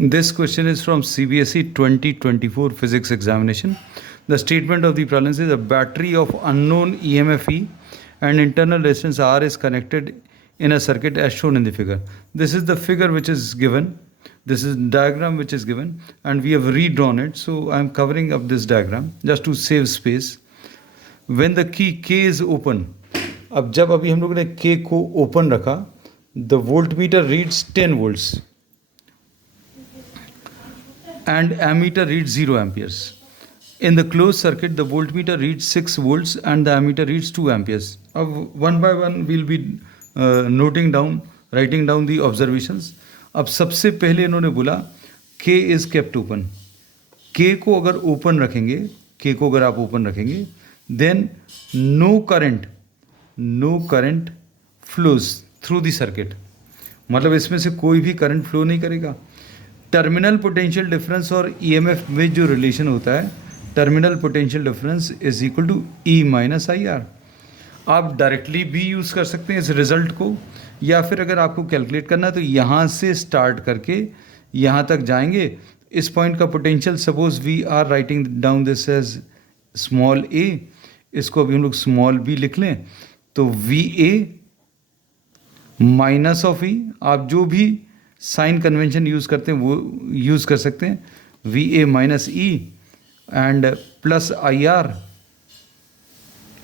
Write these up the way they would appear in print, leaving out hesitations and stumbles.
This question is from CBSE 2024 physics examination. The statement of the problem is a battery of unknown EMF E and internal resistance R is connected in a circuit as shown in the figure. This is the figure which is given. This is diagram which is given and we have redrawn it. So I am covering up this diagram just to save space. When the key K is open, अब जब अभी हम लोगों ने K को open रखा, the voltmeter reads 10 volts and ammeter reads 0 amperes. In the closed circuit, the voltmeter reads 6 volts and the ammeter reads 2 amperes. One by one, we'll be writing down the observations. अब सबसे पहले इन्होंने बोला K is kept open. K को अगर open रखेंगे, K को अगर आप ओपन रखेंगे, then no current flows through the circuit. मतलब इसमें से कोई भी करंट फ्लो नहीं करेगा. टर्मिनल पोटेंशियल डिफरेंस और ईएमएफ में जो रिलेशन होता है, terminal potential difference is equal to E minus I R. आप डायरेक्टली भी यूज़ कर सकते हैं इस रिजल्ट को, या फिर अगर आपको कैलकुलेट करना है तो यहाँ से स्टार्ट करके यहाँ तक जाएंगे. इस पॉइंट का potential, suppose we are writing down this as small A, इसको अभी हम लोग स्मॉल बी लिख लें, तो V A minus of E, आप जो भी साइन कन्वेंशन यूज़ करते हैं वो यूज़ कर सकते हैं, V A minus E and plus I R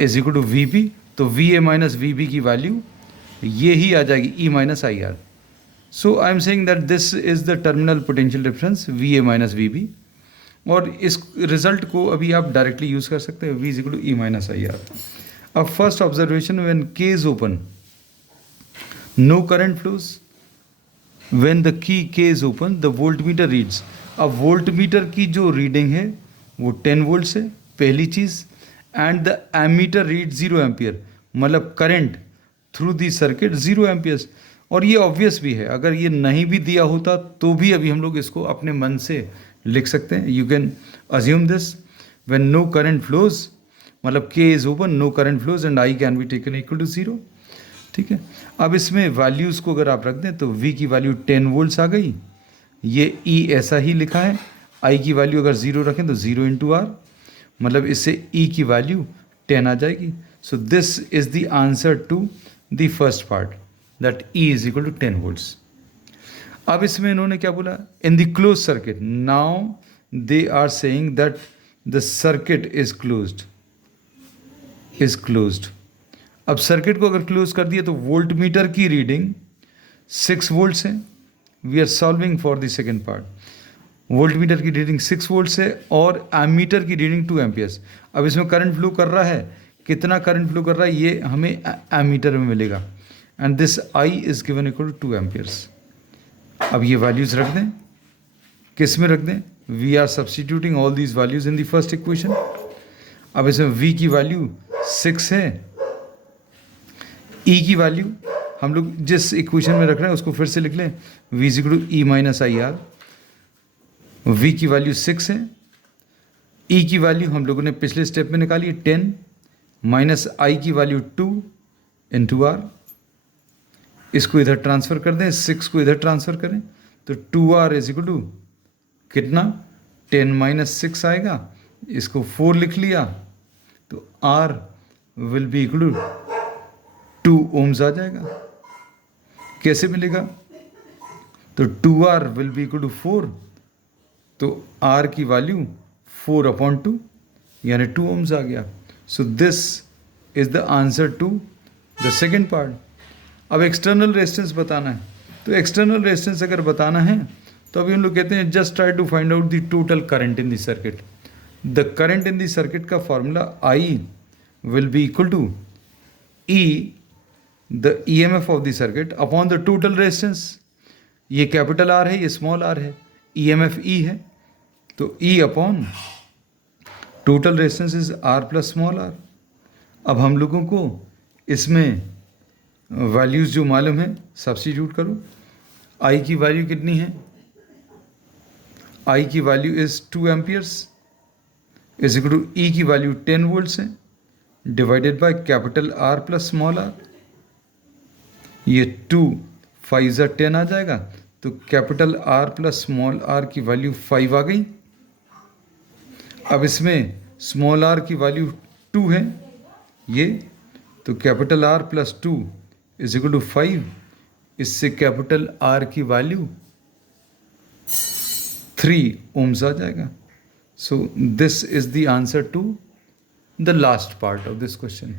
is equal to V P. तो V A minus V P की वैल्यू ये ही आ जाएगी, E minus I R. So I am saying that this is the terminal potential difference V A minus V P. और इस result को अभी आप डायरेक्टली यूज़ कर सकते हैं, V is equal to E minus I R. अब first observation, when K is open no current flows. When the key K is open, the voltmeter reads. अब वोल्टमीटर की जो रीडिंग है वो 10 वोल्ट्स है, पहली चीज़. And the ammeter read 0 ampere, मतलब current through the circuit 0 amperes. और ये ऑब्वियस भी है, अगर ये नहीं भी दिया होता तो भी अभी हम लोग इसको अपने मन से लिख सकते हैं. You can assume this. When no current flows, मतलब K is open, no current flows and I can be taken equal to 0. ठीक है. अब इसमें वैल्यूज़ को अगर आप रख दें तो V की वैल्यू 10 वोल्ट्स आ गई, ये E ऐसा ही लिखा है. I की वैल्यू अगर 0 रखें तो 0 इंटू आर, मतलब इससे E की वैल्यू 10 आ जाएगी. So this is the answer to the first part, that E is equal to 10 volts. अब इसमें इन्होंने क्या बोला, in the close circuit. Now they are saying that the circuit is closed. अब सर्किट को अगर क्लोज कर दिया तो वोल्टमीटर की रीडिंग 6 वोल्ट्स है. We are solving for the second part. Voltmeter की रीडिंग 6 वोल्ट्स है और एमीटर की रीडिंग 2 एम्पियर्स. अब इसमें करंट फ्लो कर रहा है, कितना करंट फ्लो कर रहा है ये हमें एमीटर में मिलेगा. And this I is given equal to 2 amperes. अब ये वैल्यूज़ रख दें, किस में रख दें, we are substituting all these values in the first equation. अब इसमें वी की वैल्यू 6 है, ई की वैल्यू हम लोग जिस इक्वेशन में रख रहे हैं उसको फिर से लिख लें, V is equal to E minus I R. V की वैल्यू 6 है, ई की वैल्यू हम लोगों ने पिछले स्टेप में निकाली 10 माइनस आई की वैल्यू 2 इंटू आर. इसको इधर ट्रांसफ़र कर दें, 6 को इधर ट्रांसफ़र करें तो 2r इज इक्वल टू कितना, 10 माइनस 6 आएगा. इसको 4 लिख लिया तो r will be equal to 2 ohms आ जाएगा. कैसे मिलेगा, तो 2r will be equal to 4, तो r की वैल्यू 4/2 यानी 2 ओम्स आ गया. So this is the answer to the second part. अब एक्सटर्नल रेजिस्टेंस बताना है, तो एक्सटर्नल रेजिस्टेंस अगर बताना है तो अभी हम लोग कहते हैं just try to find out the total current in the circuit. The current in the circuit का formula I will be equal to E the EMF of the circuit upon the total resistance. ये capital R है, ये small r है, EMF E है, तो E upon total resistance is R plus small r. अब हम लोगों को इसमें वैल्यूज़ जो मालूम है सब्स्टिट्यूट करो. I की वैल्यू कितनी है, I की value is 2 amperes is equal to E की वैल्यू 10 वोल्ट्स है divided by capital R plus small r. ये 2 5 10 आ जाएगा, तो तो capital R plus small R की वैल्यू 5 आ गई। अब इसमें स्मॉल आर की वैल्यू 2 है ये, तो capital R plus 2 is equal to 5। इससे कैपिटल आर की वैल्यू 3 ओम्स आ जाएगा। So this is the answer to the last part of this question.